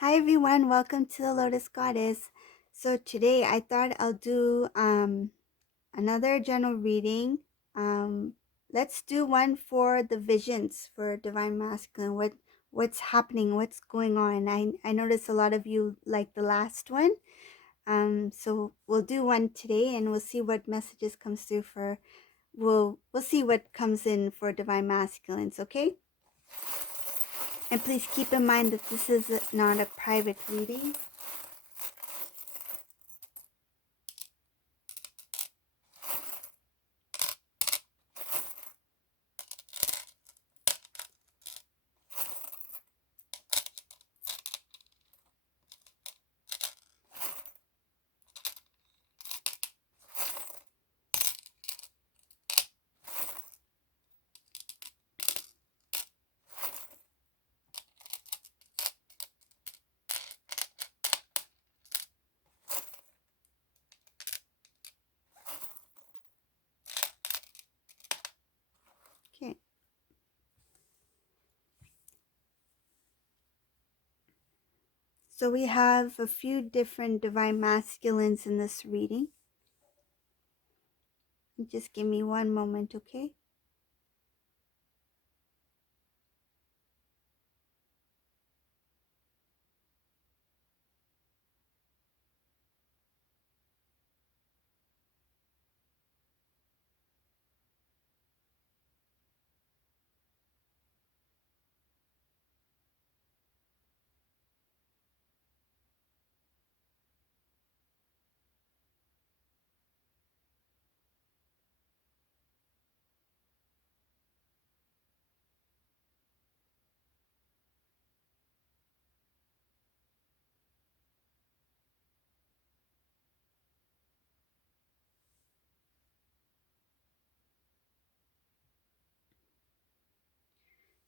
Hi everyone, welcome to the Lotus Goddess. So today I thought I'll do another general reading. Um, let's do one for the visions for Divine Masculine. What's happening? What's going on? I noticed a lot of you like the last one. So we'll do one today, and we'll see what messages comes through for. We'll see what comes in for Divine Masculines. Okay. And please keep in mind that this is not a private reading. Okay. So we have a few different divine masculines in this reading. Just give me one moment, okay?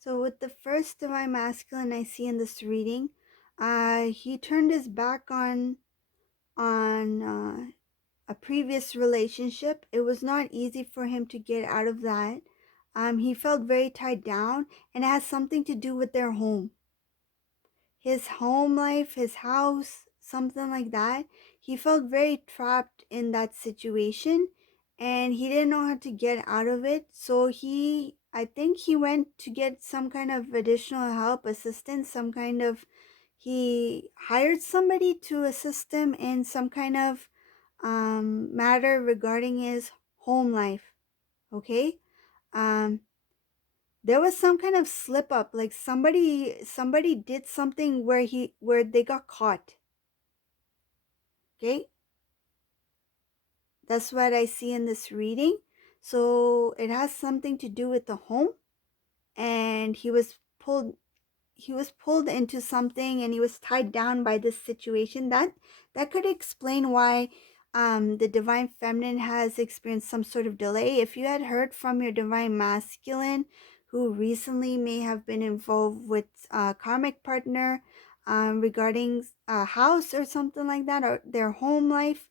So with the first divine masculine I see in this reading, he turned his back on a previous relationship. It was not easy for him to get out of that. He felt very tied down, and it has something to do with their home. His home life, his house, something like that. He felt very trapped in that situation, and he didn't know how to get out of it. So I think he went to get some kind of additional help, assistance, he hired somebody to assist him in some kind of matter regarding his home life. Okay. Um, there was some kind of slip up, like somebody did something where they got caught. Okay, that's what I see in this reading. So it has something to do with the home, and he was pulled into something, and he was tied down by this situation. That could explain why the divine feminine has experienced some sort of delay. If you had heard from your divine masculine who recently may have been involved with a karmic partner regarding a house or something like that, or their home life,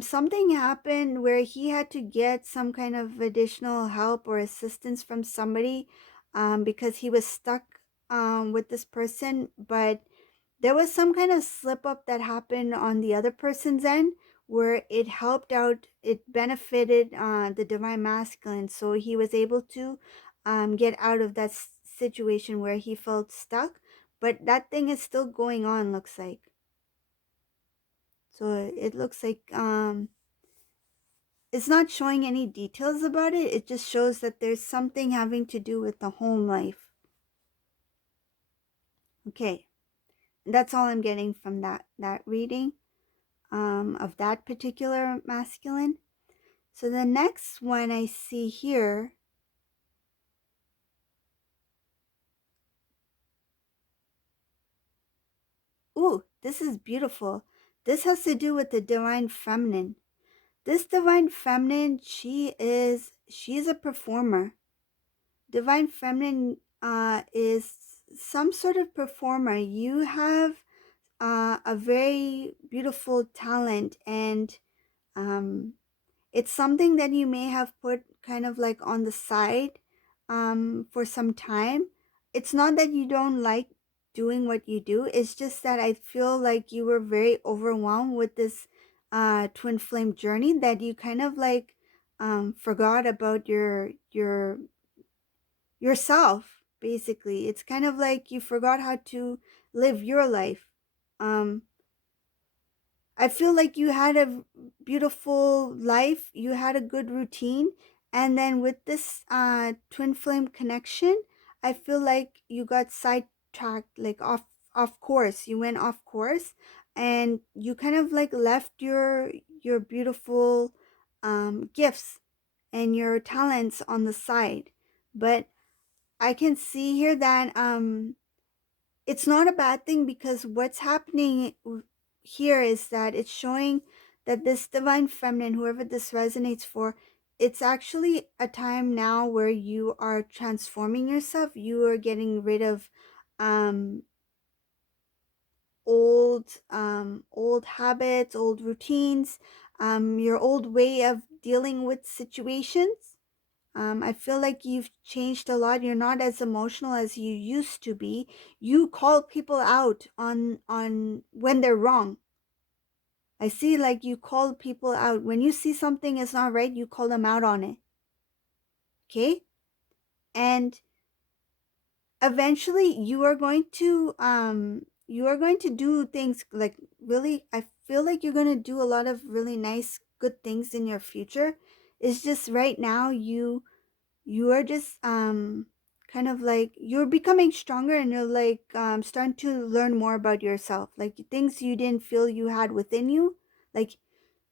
something happened where he had to get some kind of additional help or assistance from somebody because he was stuck with this person, but there was some kind of slip up that happened on the other person's end where it helped out, it benefited the divine masculine, so he was able to get out of that situation where he felt stuck. But that thing is still going on, looks like. So it looks like it's not showing any details about it. It just shows that there's something having to do with the home life. Okay. That's all I'm getting from that reading of that particular masculine. So the next one I see here, ooh, this is beautiful. This has to do with the divine feminine. This divine feminine, she's a performer. Divine feminine is some sort of performer. You have a very beautiful talent, and it's something that you may have put kind of like on the side for some time. It's not that you don't like doing what you do. It's just that I feel like you were very overwhelmed with this twin flame journey that you kind of like forgot about yourself. Basically, it's kind of like you forgot how to live your life. um I feel like you had a beautiful life, you had a good routine, and then with this twin flame connection, I feel like you got sidetracked, like off course. You went off course and you kind of like left your beautiful gifts and your talents on the side. But I can see here that it's not a bad thing, because what's happening here is that it's showing that this divine feminine, whoever this resonates for, it's actually a time now where you are transforming yourself. You are getting rid of um old habits, old routines, your old way of dealing with situations. I feel like you've changed a lot. You're not as emotional as you used to be. You call people out on when they're wrong. I see, like, you call people out. When you see something is not right, you call them out on it. Okay? And eventually you are going to do things like, really, I feel like you're going to do a lot of really nice good things in your future. It's just right now you are just kind of like you're becoming stronger, and you're like starting to learn more about yourself, like things you didn't feel you had within you, like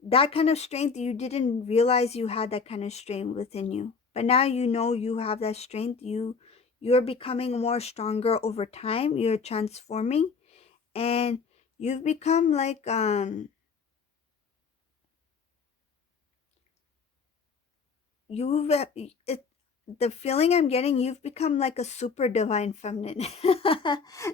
that kind of strength. You didn't realize you had that kind of strength within you, but now you know you have that strength. You're becoming more stronger over time. You're transforming, and you've become like you've it the feeling I'm getting, you've become like a super divine feminine.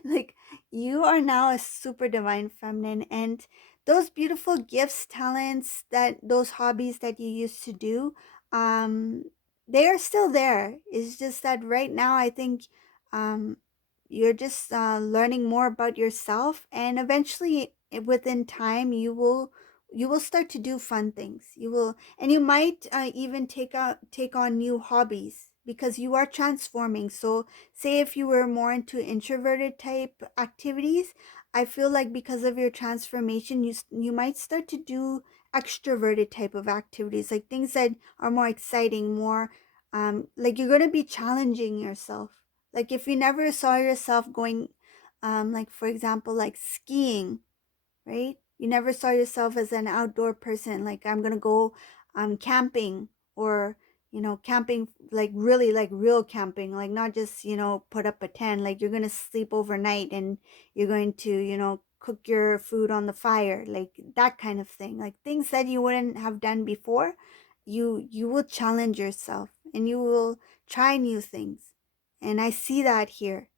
Like you are now a super divine feminine, and those beautiful gifts, talents, that those hobbies that you used to do, um they are still there. It's just that right now I think um you're just learning more about yourself, and eventually within time you will start to do fun things. You will, and you might even take on new hobbies, because you are transforming. So say if you were more into introverted type activities, I feel like because of your transformation, you might start to do extroverted type of activities, like things that are more exciting, more like you're going to be challenging yourself. Like if you never saw yourself going like for example like skiing, right? You never saw yourself as an outdoor person, like I'm gonna go camping, or camping, like really like real camping, like not just put up a tent, like you're gonna sleep overnight and you're going to cook your food on the fire, like that kind of thing, like things that you wouldn't have done before. You will challenge yourself and you will try new things, and I see that here.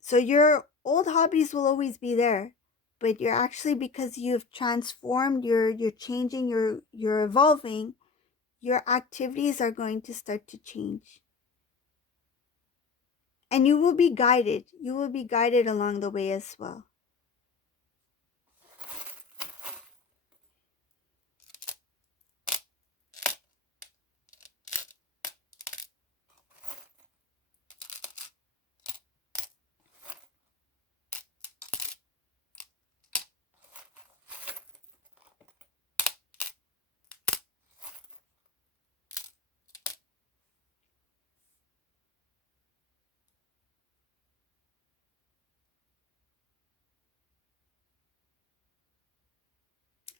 So your old hobbies will always be there, but you're actually, because you've transformed, you're changing, you're evolving, your activities are going to start to change. And you will be guided. You will be guided along the way as well.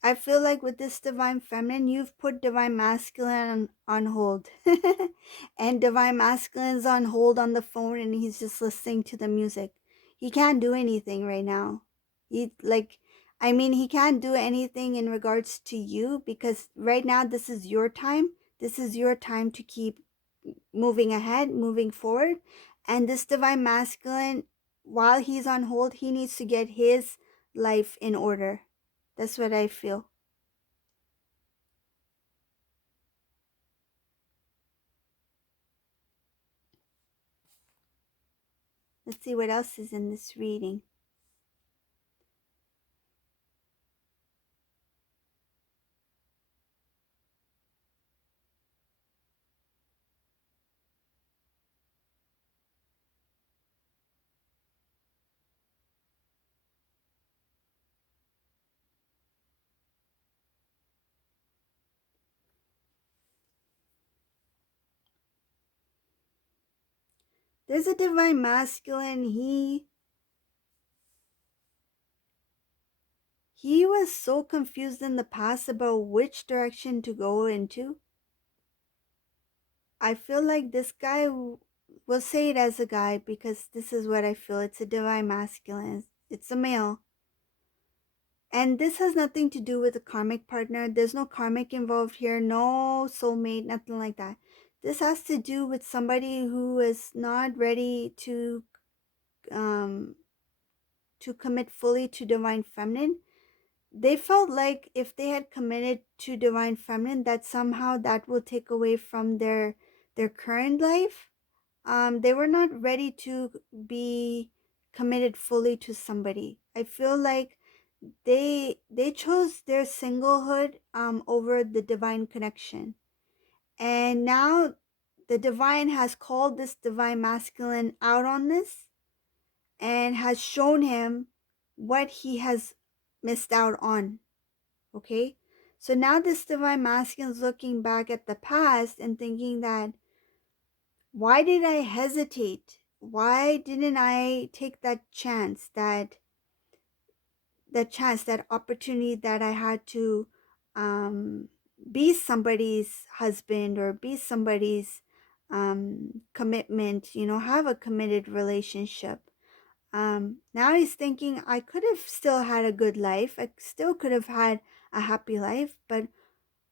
I feel like with this divine feminine, you've put divine masculine on hold. And divine masculine's on hold on the phone, and he's just listening to the music. He can't do anything right now. He like I mean he can't do anything in regards to you, because right now this is your time. This is your time to keep moving ahead, moving forward. And this divine masculine, while he's on hold, he needs to get his life in order. That's what I feel. Let's see what else is in this reading. There's a divine masculine. He was so confused in the past about which direction to go into. I feel like this guy, will say it as a guy because this is what I feel. It's a divine masculine. It's a male. And this has nothing to do with a karmic partner. There's no karmic involved here, no soulmate, nothing like that. This has to do with somebody who is not ready um, to commit fully to divine feminine. They felt like if they had committed to divine feminine, that somehow that will take away from their current life. They were not ready to be committed fully to somebody. I feel like they chose their singlehood over the divine connection, and now the divine has called this divine masculine out on this and has shown him what he has missed out on. Okay, so now this divine masculine is looking back at the past and thinking that, why did I hesitate? Why didn't I take that chance, that opportunity that I had to um, be somebody's husband or be somebody's commitment, have a committed relationship. Now he's thinking, I could have still had a good life. I still could have had a happy life, but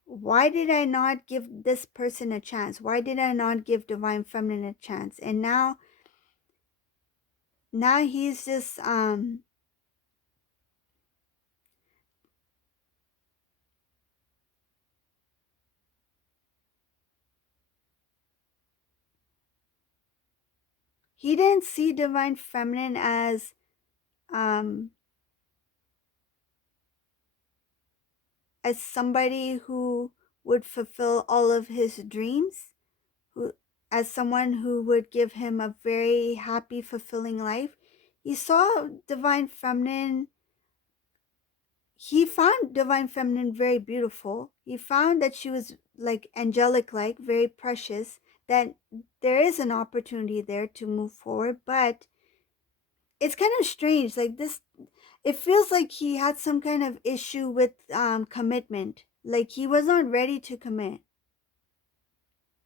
why did I not give this person a chance? Why did I not give divine feminine a chance? And now he's just he didn't see divine feminine um as somebody who would fulfill all of his dreams, who as someone who would give him a very happy, fulfilling life. He saw divine feminine, he found divine feminine very beautiful. He found that she was like angelic, like very precious, that there is an opportunity there to move forward. But it's kind of strange, like this, it feels like he had some kind of issue with commitment, like he was not ready to commit.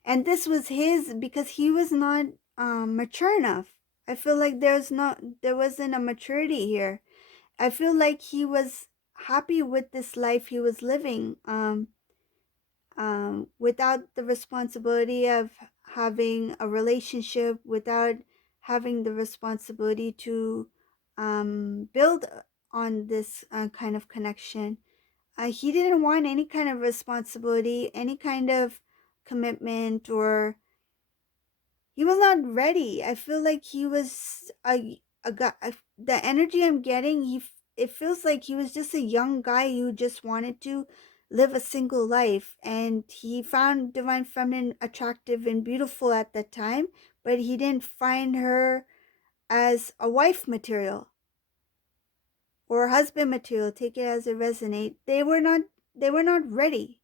And this was his, because he was not mature enough. I feel like there wasn't a maturity here. I feel like he was happy with this life he was living, without the responsibility of having a relationship, without having the responsibility to build on this kind of connection. He didn't want any kind of responsibility, any kind of commitment, or he was not ready. I feel like he was a guy. The energy I'm getting, it feels like he was just a young guy who just wanted to live a single life, and he found divine feminine attractive and beautiful at that time, but he didn't find her as a wife material or husband material. Take it as it resonate. They were not ready,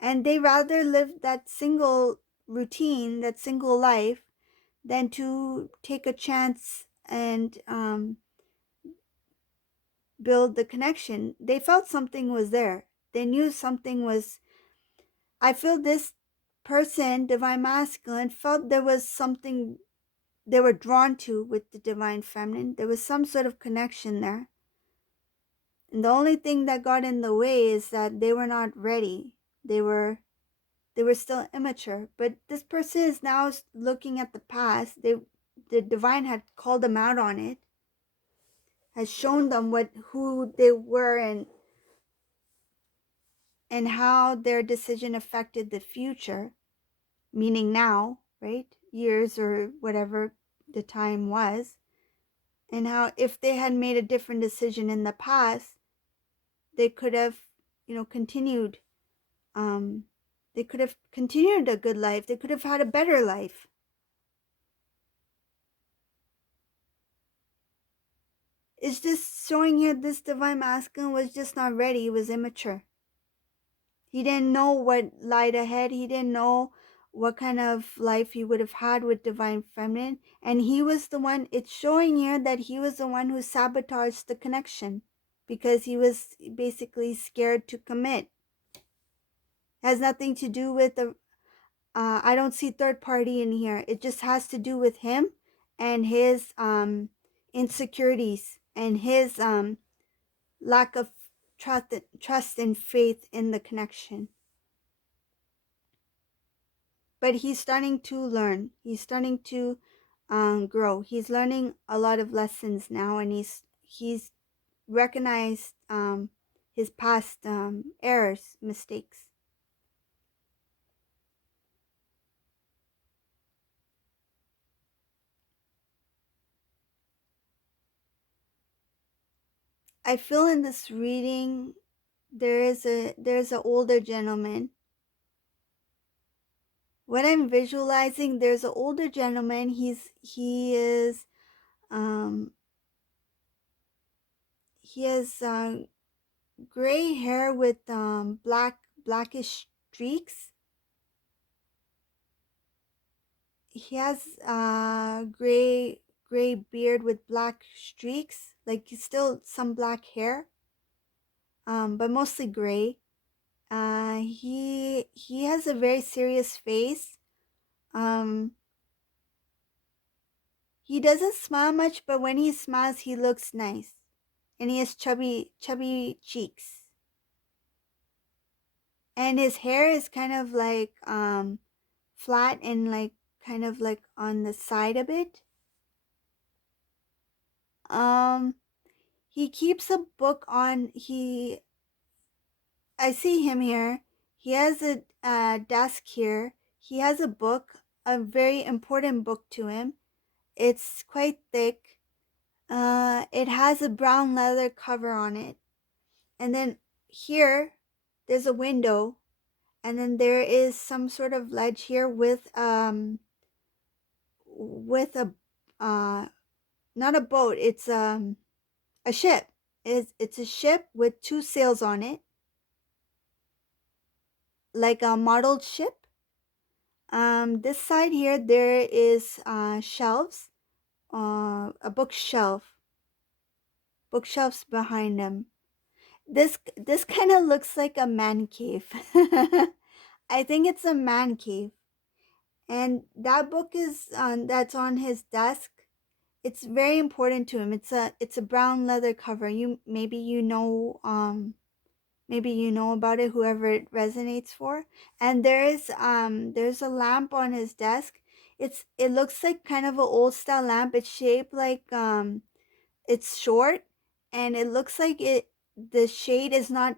and they rather lived that single routine, that single life, than to take a chance and build the connection. They felt something was there. They knew something was. I feel this person, divine masculine, felt there was something they were drawn to with the divine feminine. There was some sort of connection there. And the only thing that got in the way is that they were not ready. They were still immature. But this person is now looking at the past. The divine had called them out on it, has shown them who they were, and how their decision affected the future, meaning now, right? Years or whatever, the time was, and how if they had made a different decision in the past, they could have, continued. Um, they could have continued a good life. They could have had a better life. It's just showing here this divine masculine was just not ready. He was immature. He didn't know what lied ahead. He didn't know what kind of life he would have had with divine feminine. And he was the one, it's showing here that he was the one who sabotaged the connection because he was basically scared to commit. It has nothing to do with the, I don't see third party in here. It just has to do with him and his insecurities and his lack of trust and faith in the connection. But he's starting to learn. He's starting to grow. He's learning a lot of lessons now, and he's recognized his past errors, mistakes. I feel in this reading there's an older gentleman. What I'm visualizing, there's an older gentleman. Um he has gray hair with blackish streaks. He has gray beard with black streaks, like still some black hair, but mostly gray. He has a very serious face. Um, he doesn't smile much, but when he smiles, he looks nice, and he has chubby cheeks. And his hair is kind of like flat and like kind of like on the side a bit. Um, he keeps a book on. I see him here. He has a desk here. He has a book, a very important book to him. It's quite thick. It has a brown leather cover on it. And then here, there's a window. And then there is some sort of ledge here with a, not a boat. It's a ship. It's a ship with two sails on it, like a modeled ship. This side here, there is shelves, a bookshelves behind them. This kind of looks like a man cave. I think it's a man cave, and that book is that's on his desk. It's very important to him. It's a brown leather cover. Maybe you know about it, whoever it resonates for. And there's a lamp on his desk. It looks like kind of an old style lamp. It's shaped like it's short, and it looks like the shade is not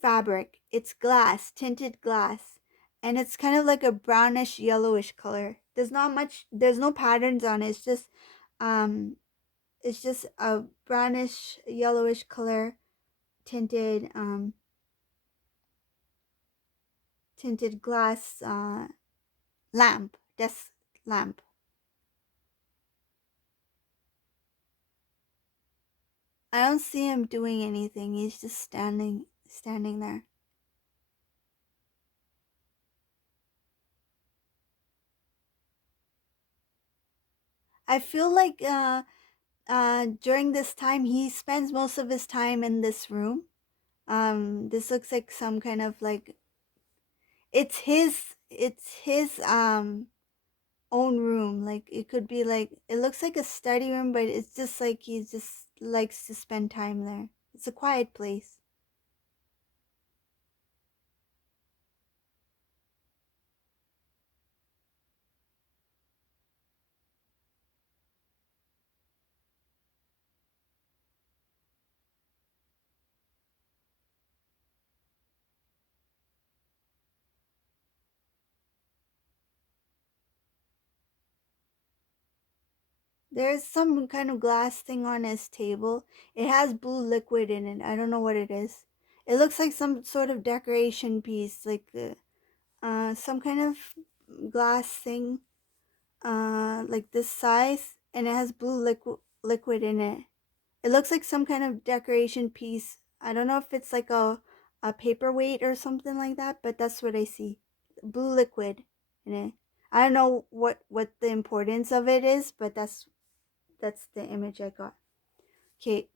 fabric. It's glass, tinted glass. And it's kind of like a brownish yellowish color. There's no patterns on it. Um it's just a brownish yellowish color tinted tinted glass lamp, desk lamp. I don't see him doing anything. He's just standing there. I feel like during this time he spends most of his time in this room. This looks like some kind of like it's his own room. Like it could be like it looks like a study room, but it's just like he just likes to spend time there. It's a quiet place. There's some kind of glass thing on his table. It has blue liquid in it. I don't know what it is. It looks like some sort of decoration piece, like some kind of glass thing, like this size, and it has blue liquid in it. It looks like some kind of decoration piece. I don't know if it's like a paperweight or something like that, but that's what I see. Blue liquid in it. I don't know what the importance of it is, but that's the image I got. Okay,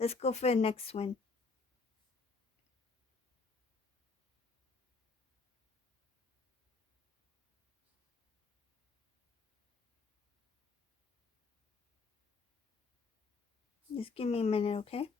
let's go for the next one. Just give me a minute, okay?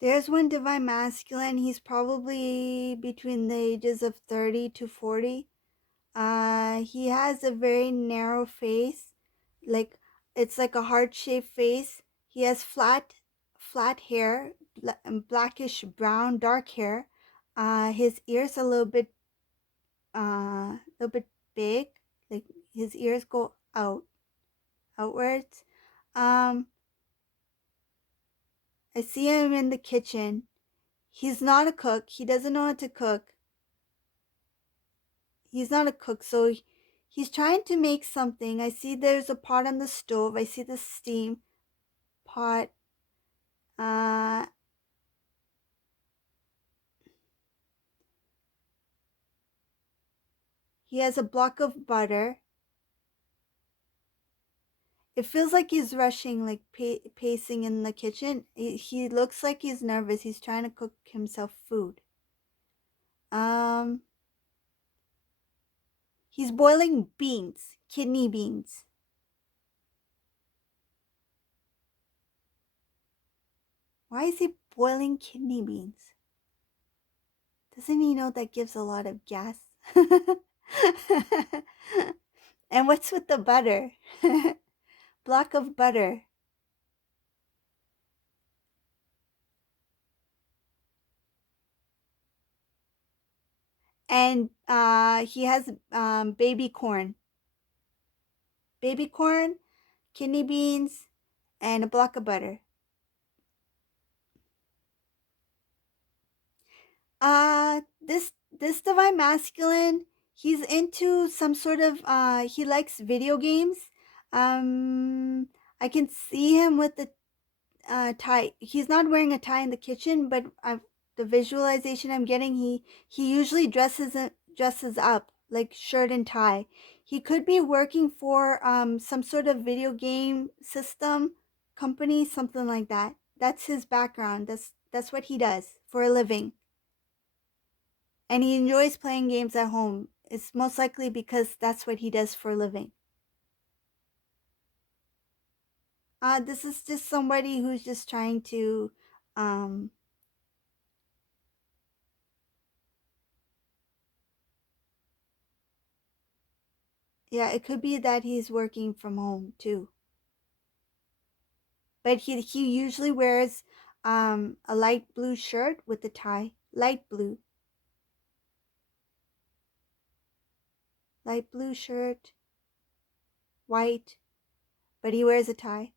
There's one divine masculine. He's probably between the ages of 30 to 40. He has a very narrow face, like it's like a heart-shaped face. He has flat hair, blackish brown, dark hair. His ears a little bit big, like his ears go outwards. Um, I see him in the kitchen. He's not a cook. He doesn't know how to cook. He's not a cook, so he's trying to make something. I see there's a pot on the stove. I see the steam pot. Uh, he has a block of butter. It feels like he's rushing, like pacing in the kitchen. He looks like he's nervous. He's trying to cook himself food. Um, he's boiling beans, kidney beans. Why is he boiling kidney beans? Doesn't he know that gives a lot of gas? And what's with the butter? Block of butter. And he has baby corn, kidney beans, and a block of butter. This divine masculine, he's into some sort of he likes video games. Um, I can see him with the tie. He's not wearing a tie in the kitchen, but the visualization I'm getting, he usually dresses up like shirt and tie. He could be working for some sort of video game system company, something like that. That's his background. That's what he does for a living. And he enjoys playing games at home. It's most likely because that's what he does for a living. This is just somebody who's just trying to um yeah, it could be that he's working from home too. But he usually wears a light blue shirt with a tie. Light blue shirt, white, but he wears a tie.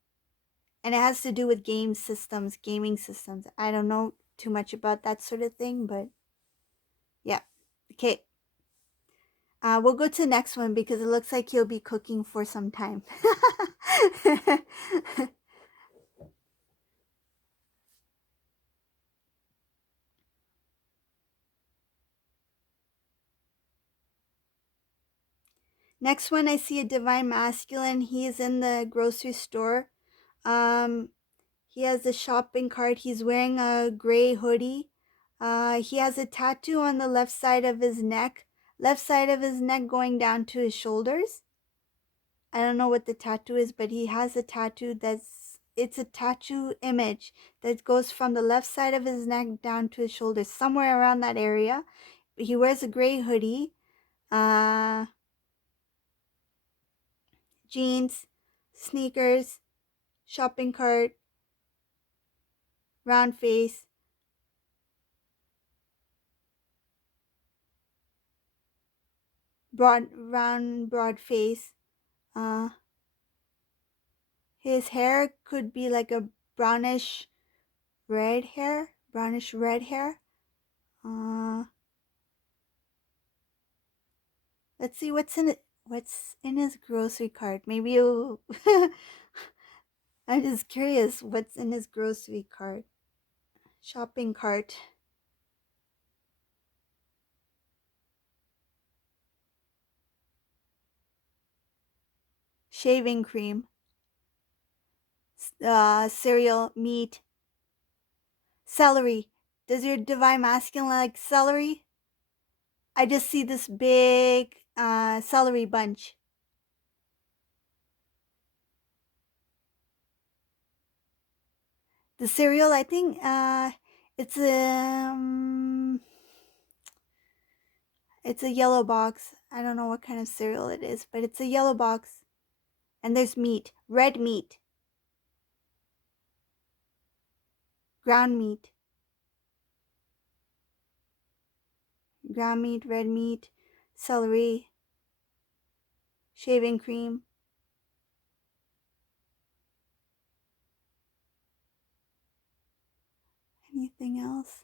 And it has to do with gaming systems. I don't know too much about that sort of thing, but yeah. Okay. We'll go to the next one because it looks like he'll be cooking for some time. Next one, I see a divine masculine. He is in the grocery store. Um, he has a shopping cart. He's wearing a gray hoodie. He has a tattoo on the left side of his neck. Left side of his neck going down to his shoulders. I don't know what the tattoo is, but he has a tattoo it's a tattoo image that goes from the left side of his neck down to his shoulders, somewhere around that area. He wears a gray hoodie. Uh, Jeans, sneakers, shopping cart, round face, broad face. Uh, his hair could be like a brownish brownish red hair. Uh, let's see what's in it. What's in his grocery cart? Maybe you. I'm just curious. What's in his grocery cart? Shopping cart. Shaving cream. Cereal, meat, celery. Does your divine masculine like celery? I just see this big celery bunch. The cereal, I think it's it's a yellow box. I don't know what kind of cereal it is, but it's a yellow box. And there's meat, red meat, ground meat, red meat, celery, shaving cream. Anything else?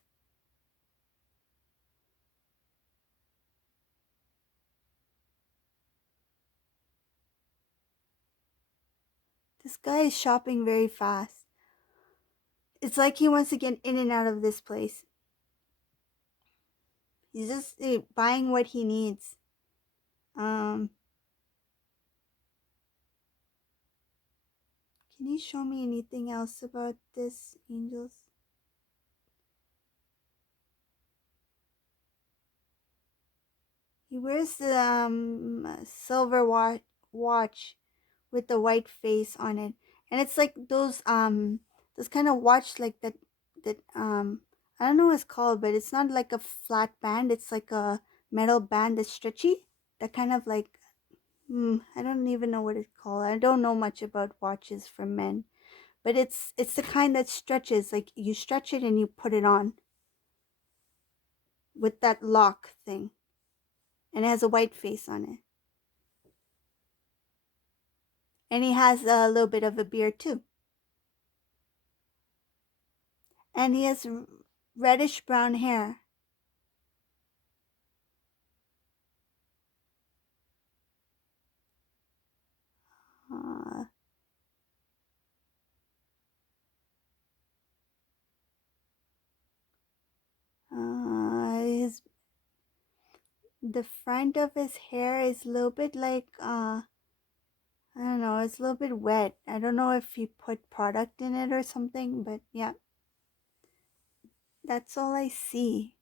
This guy is shopping very fast. It's like he wants to get in and out of this place. He's just buying what he needs. Um, can you show me anything else about this, angels? He wears the silver watch with the white face on it, and it's like those kind of watch like that. I don't know what it's called, but it's not like a flat band. It's like a metal band that's stretchy. That kind of like I don't even know what it's called. I don't know much about watches for men, but it's the kind that stretches. Like you stretch it and you put it on with that lock thing, and it has a white face on it. And he has a little bit of a beard too. And he has reddish brown hair. Uh, his the front of his hair is a little bit like I don't know, it's a little bit wet. I don't know if he put product in it or something, but yeah, that's all I see.